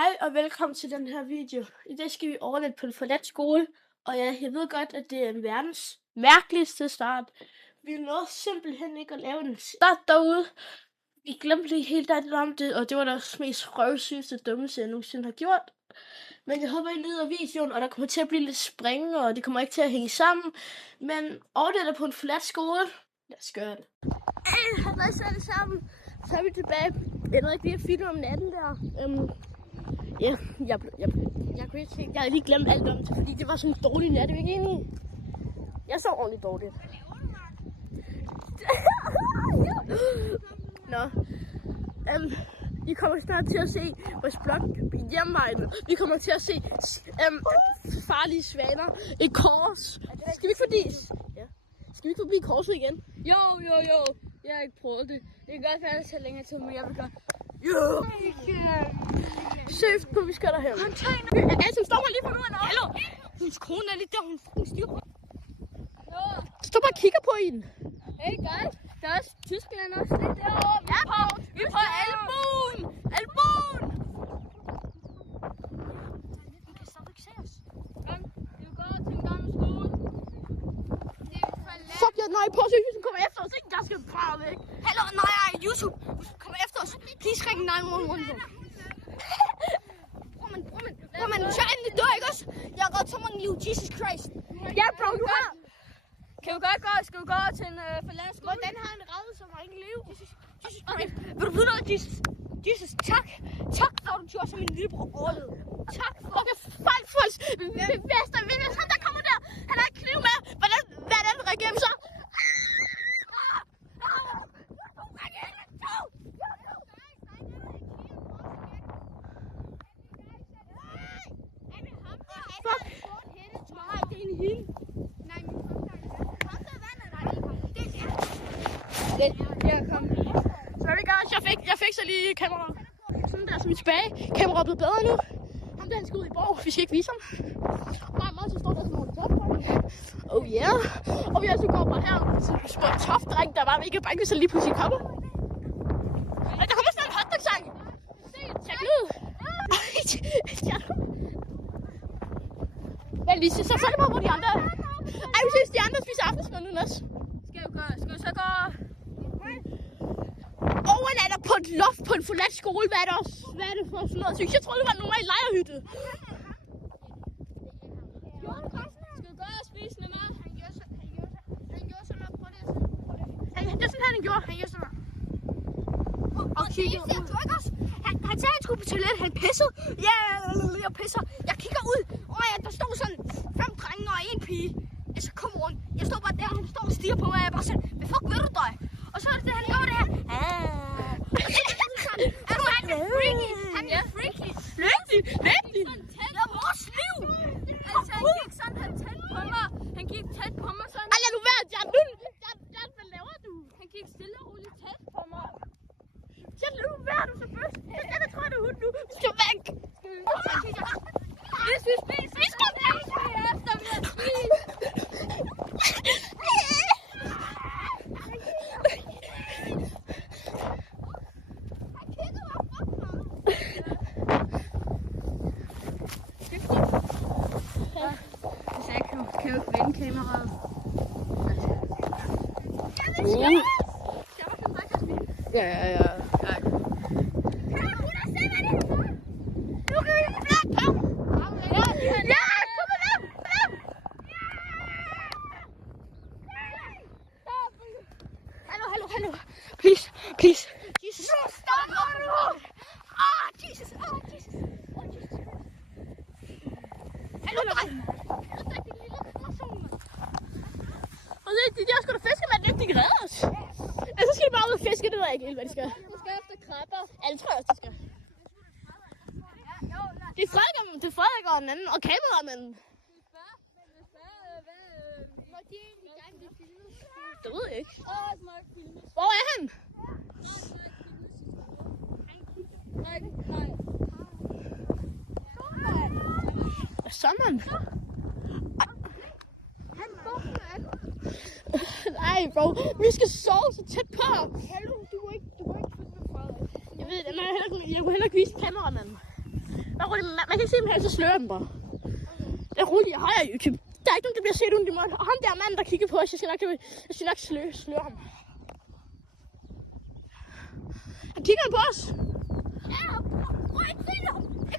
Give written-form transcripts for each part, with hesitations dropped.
Hej og velkommen til den her video. I dag skal vi overnatte på en forladt skole, og ja, jeg ved godt, at det er verdens mærkeligste start. Vi nåede simpelthen ikke at lave en start derude. Vi glemte lige helt om det, og det var det mest røvsygeste dummeste, jeg nogensinde har gjort. Men jeg håber, I nyder videoen, og der kommer til at blive lidt spring, og det kommer ikke til at hænge sammen. Men overnatte på en forladt skole, lad os gøre det. Hej alle sammen. Så er vi tilbage. Jeg ved ikke lige at filme om natten der. Ja, jeg kunne ikke se. Jeg havde lige glemt alt om det, fordi det var sådan en dårlig nat. Er vi ikke enige? Jeg så ordentligt dårligt. Nå. I kommer snart til at se vores blog hjemmeegnet. Vi kommer til at se farlige svaner. Et kors. Skal vi forbi? Ja. Skal vi forbi korset igen? Jo. Jeg har ikke prøvet det. Det kan godt være, at det tager længere tid, men jeg vil gøre. Jo! Søft på, vi skal derhen. Altså, stopper lige for nu. Hallo! Hendes kone er lige der, hun styrer på. Stop bare og kigger på hende. Hey guys, der er også Tyskland også lidt derovre. Vi er på Albuen! Albuen! Vi kan stadig ikke se os. Kom, vi går til en gammel skole. Fuck ja, nej, prøv at se, hvis hun kommer efter os, ikke? Jeg skal bare væk. Hallo, nej, YouTube. Kom efter os. Please ring 911. Bror, man, så endelig dør, ikke også? Jeg har ret så mange liv, Jesus Christ. Ja, bro, du har. Skal vi gå til en forladt skole? Hvordan har han reddet så mange liv? Jesus Okay, vil du vide noget, Jesus? Jesus, tak. Tak, for du gjorde som min lillebror. Tak for det. Falsk. Hvis han der kommer der, han har en kniv med. Hvordan reagerer vi så? Fuck. Nej, det er en hende. Ja, kom. Sorry guys, jeg fik så lige kameraet. Sådan der, som vi tilbage. Kameraet er blevet bedre nu. Ham der, han skal ud i borg. Vi skal ikke vise ham. Nej, meget så står der sådan nogle topdreng. Oh yeah. Og vi altså går bare her. Så vi spørger en topdreng, der var mega bange, hvis han lige pludselig kommer. Og der kommer sådan en hotdog-sang. Tjek det ud. Vel, vi ser selvfølgelig på de andre. Ej, vi ses de andre spiser aftensmad nu også. Skal vi så gå? Overnatter på et loft på en forladt skole. Hvad er det for sådan noget? Jeg troede, det var en normal lejrhytte. Skal vi gå og spise med mig? Han gjorde sådan noget på det. Det er sådan, han gjorde. Han gjorde sådan noget. Og kigger ud. Han sagde, han skulle på toilettet. Han pissede. Ja, jeg pisser. Jeg kigger ud. Der står sådan 5 drenge og 1 pige. Altså, kom rundt. Jeg står bare der, han står og stiger på mig. Jeg er bare sådan, hvad fuck ved du dig? Og så er det, han gjorde det her. Han er freaky. Han er freaky. Løbtig. Jeg er vores liv. Altså, han gik sådan her tæt på mig. Han gik tæt på mig sådan. Ej, lad nu være, Jan. Hvad laver du? Han gik stille og roligt tæt på mig. Jan, lad nu være, du så bøst. Jeg tror, det er hund nu. Vi skal væk. Hvis vi spiser, vi skal væk. Efter vi har spist. Kan jo ikke vende kameraet. Ja. Hallo. Please. Jesus. Stop nu! Jesus. Hallo. Og de der skulle da fiske, men de kan redde os. Altså, så skal de bare ud og fiske, det ved jeg ikke helt, hvad de skal. De skal efter krabber. Ja, det tror jeg også, de skal. Det er Frederik og den anden, og kameramanden. Må de egentlig gerne blive filmet? Det ved jeg ikke. Må ikke filmes. Hvor er han? Nej. Hvad så, mand? Han buffer Nej, bro. Vi skal sove så tæt på. Hallo, du må ikke filme Frederik. Jeg ved det, men jeg kunne heller ikke vise kameramanden. Man kan simpelthen så sløre dem bare. Det er roligt, jeg har YouTube. Der er ikke nogen, der bliver set uden i mål. Og ham der mand, der kigger på os, jeg skal nok sløre ham. Han kigger på os.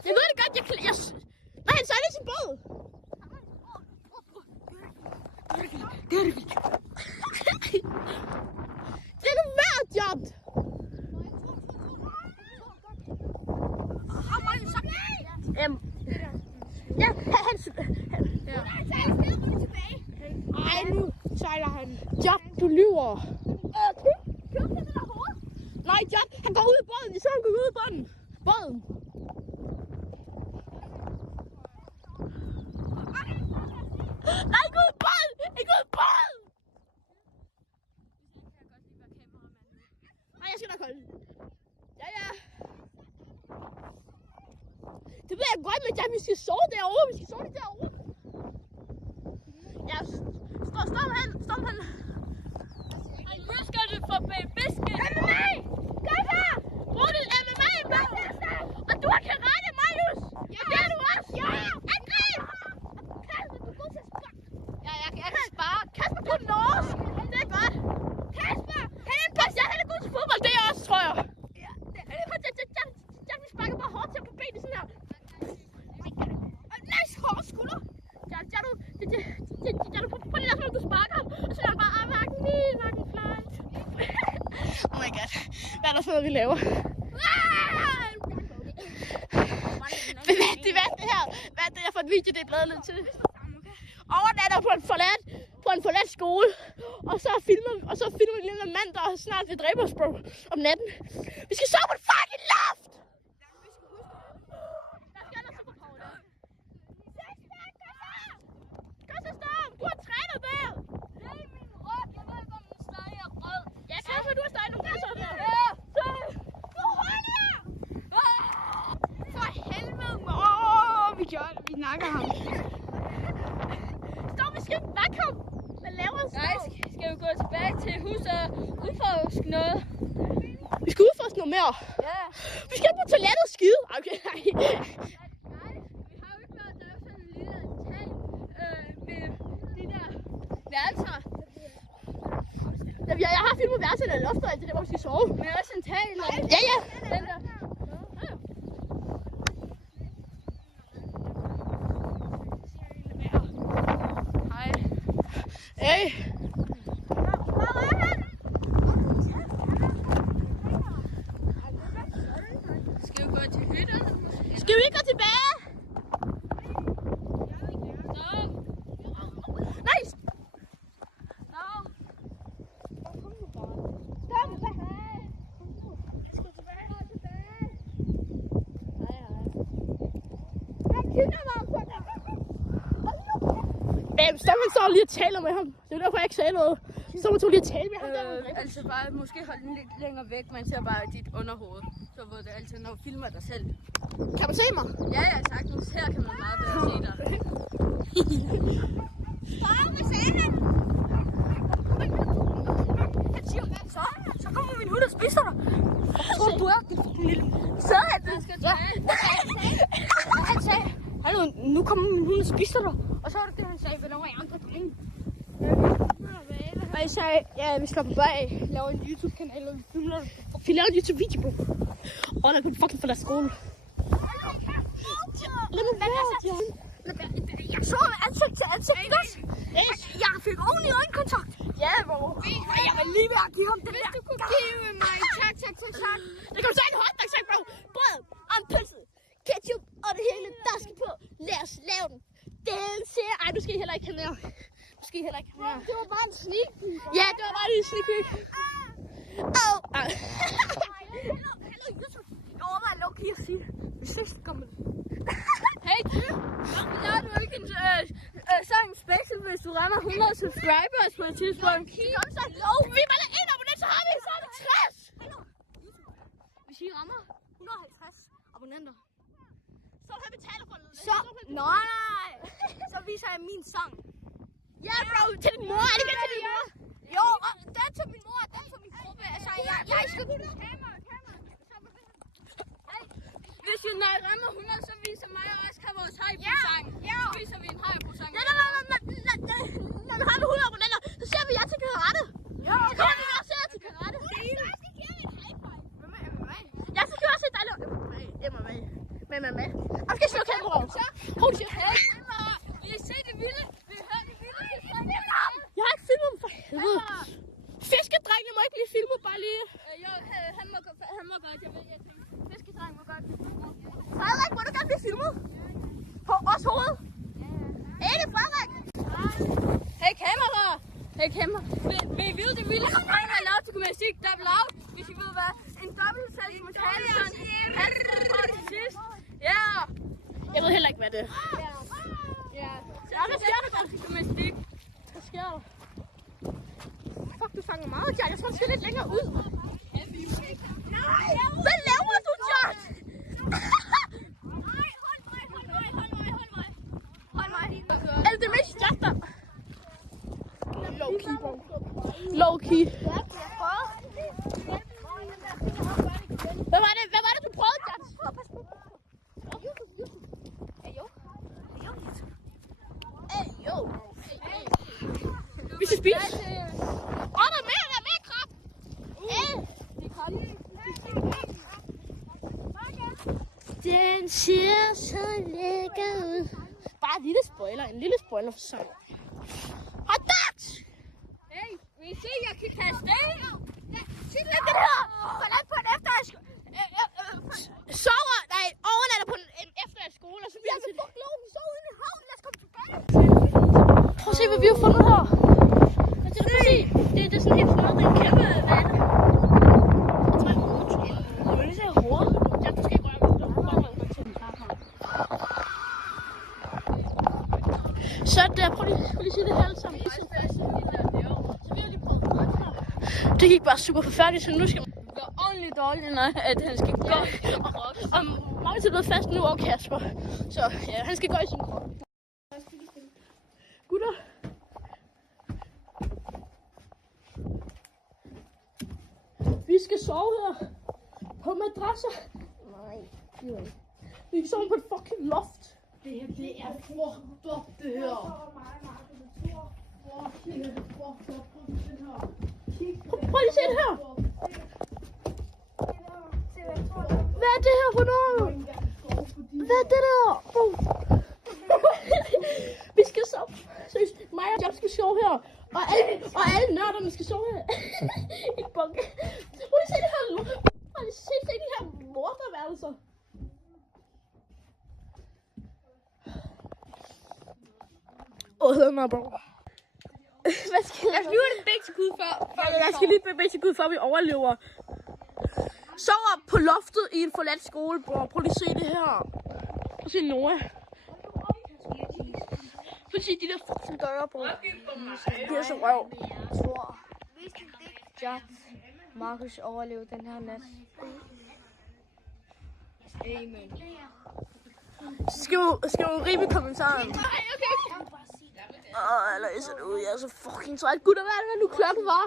Jeg ved det godt, nej, han sejler i sin båd. Det er det vildt. Det er nu værd, job. Ja, ej, nu sejler han. Job, du lyver. Nej, Job, han går ud i båden. Jeg så han går ud i båden. Nej, ikke ud i båden. Ikke ud i båden. Nej, jeg skal nok holde. Ja. Det ved jeg godt, men vi skal sove derovre. Ja, stop han. Ej, nu skal du få babyske. MMA! Kom her! Brug dit MMA, mand! Og du har karate, Marius! Ja, det er du også! Ja! Angreb! Kasper, du er god til at sparke. Ja, jeg kan sparke. Kasper, du er norsk! Det er godt. Kasper! Han er god til fodbold, det er jeg også, tror jeg. Ja, jeg vil sparke bare hårdt til på benet sådan her. Nice, hård skulder. Prøv lige at du sparker ham, og så er det bare nakken flat. Oh my god. Hvad er der for noget, vi laver? Hvad er det her for en video, det er blevet lidt til? Overnatter på en forladt skole, og så filmer vi lige en mand, der snart vil dræbe os, bro, om natten. Vi skal sove på et fucking loft! Du har trænet der! Det er min ryg. Jeg ved ikke, om den stadig er rød. Ja, Kasper, du har stadig nogle kasser der. Ja. Du hurtigere! For helvede, vi gør det. Vi nakker ham. Stop, vi skal ikke bakke ham. Hvad laver han så? Nej, skal vi gå tilbage til huset og udforske noget? Vi skal udforske noget mere. Ja. Vi skal på toilettet og skide. Okay, nej. Nej, vi har jo ikke været der sådan en lille tag ved de der værelser. Jeg har filmet værelsen af loftet, altså det hvor vi skal sove. Men også en tag. Ja. Den der. Hej. Hey. Skal vi gå til hytterne? Skal vi ikke gå tilbage? Nej. Stop, han står lige og taler med ham. Det er derfor, jeg ikke sagde noget. Så må du lige tale med ham der. Altså bare måske holde den lidt længere væk, man ser bare dit underhoved. Så ved det altid, når du filmer dig selv. Kan man se mig? Ja, sagtens. Her kan man meget bedre se dig. Stop, hvad sagde han? Han siger, så kommer min hund og spiser dig. Jeg tror, du er det fucking lille. Så er det. Han sagde, hallo, nu kommer min hund og spiser dig. Og så var det det, han sagde, for der var jeg andre drenge. Og jeg sagde, ja, vi skal bare lave en YouTube-kanal, og vi laver en YouTube-video på. Og der kunne fucking få deres skole. Lad mig være, Jan. Jeg så ansigt til ansigt også. Jeg fik ordentlig øjenkontakt. Ja, hvor? Jeg var lige ved at give ham den der. Du kunne give mig tak. Det kan du tage en hotdog, sagt, bro. Brød og en pølse. Ketchup og det hele, der skal på. Lad os lave den. Den ser... Ej, du skal I heller ikke have mere. Det var bare en sneak peek. Ja, det var bare lige en sneak peek. Hallo, YouTube. Jeg overvejer low-key at sige det. Vi synes, det kommer. Hey, du. Jeg du ikke en sang special, hvis du rammer 100 subscribers på et tidspunkt. Kom så. Vi mangler en abonnent, så har vi 60. Hallo, YouTube. Hvis I rammer 150 abonnenter, Så kan vi tale for det. så... Nej. Så viser jeg min sang. Ja, bro. Til din mor. Er det ikke til din mor? Jo, og den til min mor, og den til min gruppe. Altså, jeg skal... Hvis vi rammer 100, så viser mig og Oscar vores hajbrusang. Ja. Så viser vi en hajbrusang. Ja, når vi har det 100 abonnenter, så ser vi jer til karate. Ja. Så kommer vi også til karate. Ja, så kan vi også se dig lave MMA. MMA. Og skal slå kameraet. Holy shit. Hey, kamera. Vil I se det vilde? Vil I høre det vilde? Jeg har ikke filmet dem for helvede. Fiskedrengene må ikke blive filmet, bare lige. Jo, han må godt. Jeg ved ikke. Fiskedrengen må godt. Frederik, må du gerne blive filmet? På os hoved? Ikke Frederik! Hey kamera! Vil I vide det vilde? Drenge har lavet til gymnastik double out. Hvis I ved hvad. En dobbeltsæt i metale. Og til sidst. Ja! Jeg ved heller ikke, hvad det er. Ja. Så hvad sker der godt til gymnastik? Hvad sker der? Fuck, du fanger meget, John. Jeg tror, du skal lidt længere ud. Hvad laver du, John? Hold mig. Er det det mest John der? Low-key, bro. Low-key. Hvad var det, du prøvede, John? Vi skal spise. Der er mere krab. Den ser så lækker ud. Bare en lille spoiler for sangen. Hot dogs! Hey, vil I se, jeg kan kaste af? Se det her! Hvordan på en efterskole? Sover, nej, overnatter på en efterskole, og så bliver det... Fuck lov, vi sover inde i havnen, lad os komme tilbage. Prøv at se, hvad vi har fundet her. Det er sådan helt flot, en kæmpe vand. Jeg tror, jeg vil lige se hovedet. Ja, du skal ikke røre mig. Så der, prøv lige at se det her alle sammen. Det gik bare super forfærdeligt, så nu skal man Det er ordentligt dårligt, at han skal gå. og mange til blevet fast nu over Kasper. Så ja, han skal gå i sin krop. Gutter. Vi skal sove her på madrasser. Nej, vi kan sove på et fucking loft. Det her, det er fucked up, det her. Prøv lige at se det her. Hvad er det her for noget? Hvad er det der? Vi skal sove. Seriøst, mig og Job skal sove her. Og alle nørderne skal sove her. I bunke. Prøv lige at se det her. Prøv lige at se de her morderværelser. Bro. Hvad skal jeg? Nu er det begge til Gud for. Jeg skal lige bevæge til Gud, for at vi overlever. Sover på loftet i en forladt skole, bror. Prøv lige at se det her. Prøv at se Noah. Prøv at se de der fucking døre, bror. Det er så røv. Jack, Markus overlevede den her nat. Amen. Skriv en rim i kommentaren. Eller er det ud? Jeg er så fucking træt. Gutter, hvad er det nu klokken var?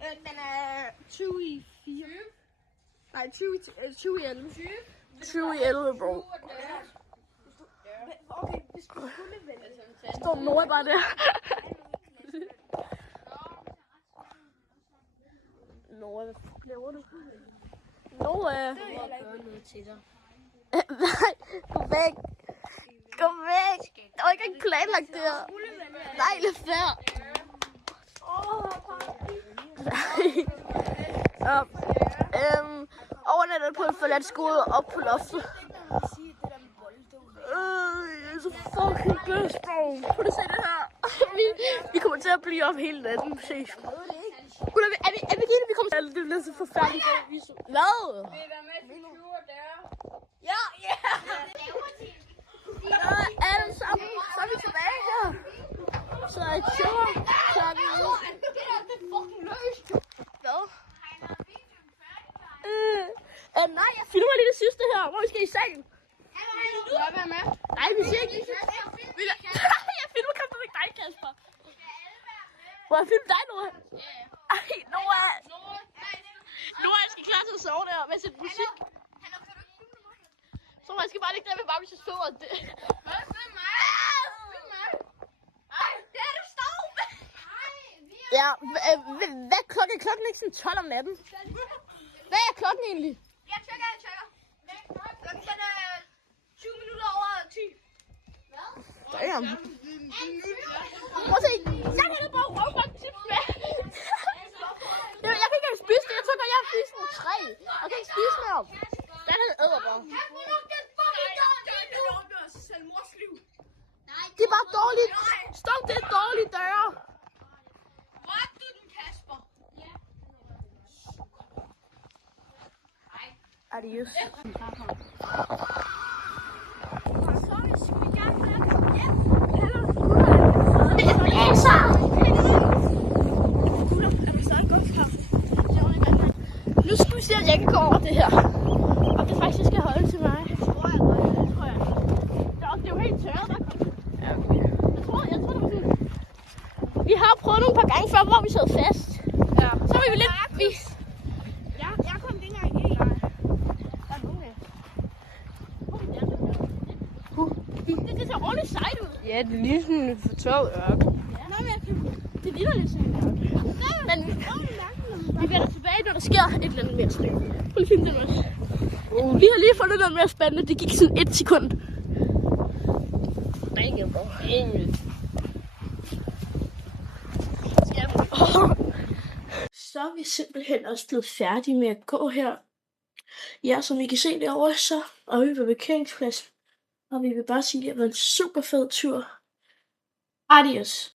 Den er 20 i 4. Nej, 20 i 11. 20 i 11, bro. Okay, hvis du skulle vælge. Står Noah bare der. Noah, hvad fuck laver du? Noah. Jeg gør noget til dig. Nej, gå væk. Gå væk. Der var ikke planlagt det her. Nej, lad være. Overnattet på en forladt skole op på loftet. Jeg er så fucking pissed, bro. Prøv at se det her. Vi kommer til at blive op hele natten. Se. Gutter, er vi enige, vi kommer til at... Det bliver så forfærdeligt. Hvad? Vil I være med til 20 der? Ja, ja. Alle sammen, så er vi tilbage her. Så er jeg tjører klokken. Det er fucking løst. Hvad? Nej, jeg filmer lige det sidste her. Hvor vi skal i salen. Du vil være med? Nej, vi siger ikke. Jeg filmer kampen ikke dig, Kasper. Må jeg filme dig, Noah? Ej, Noah. Noah skal klar til at sove der med sit musik. Så man skal bare lægge det med bare, hvis jeg så det. Hvad med mig? Ej, det er du står med. Ja, hvad er klokken? Klokken er ikke sådan 12 om natten. Hvad er klokken egentlig? Jeg tjekker. Klokken er 20 minutter over 10. Damn. Prøv at se. Jeg kan da bare røve mig tips med. Jeg kan ikke engang spise det. Jeg tror godt, jeg har spist en 3. Jeg kan ikke spise mere. Hvad er det, æder bare? Det er bare dårligt. Stop, det er dårligt døre. Røg du den, Kasper? Adios. Nu skal vi se, om jeg kan gå over det her. Om det faktisk skal holde til mig. Tror jeg. Det er jo helt tørret, der kom. Ja, okay. Jeg tror, det var sådan. Vi har prøvet nogle par gange før, hvor vi sad fast. Ja. Så var vi lidt... Jeg kom ikke engang i gang. Der er nogen her. Det ser ordentligt sejt ud. Ja, det er lige sådan en fortørret ørken. Nå, men det ligner lidt sådan en men vi vender tilbage, når der sker et eller andet mere spændende. Prøv lige at finde den også. Vi har lige fundet noget mere spændende. Det gik sådan 1 sekund. Så er vi simpelthen også blevet færdige med at gå her. Ja, som I kan se derovre, så er vi ved parkeringspladsen. Og vi vil bare sige, at det har været en super fed tur. Adios.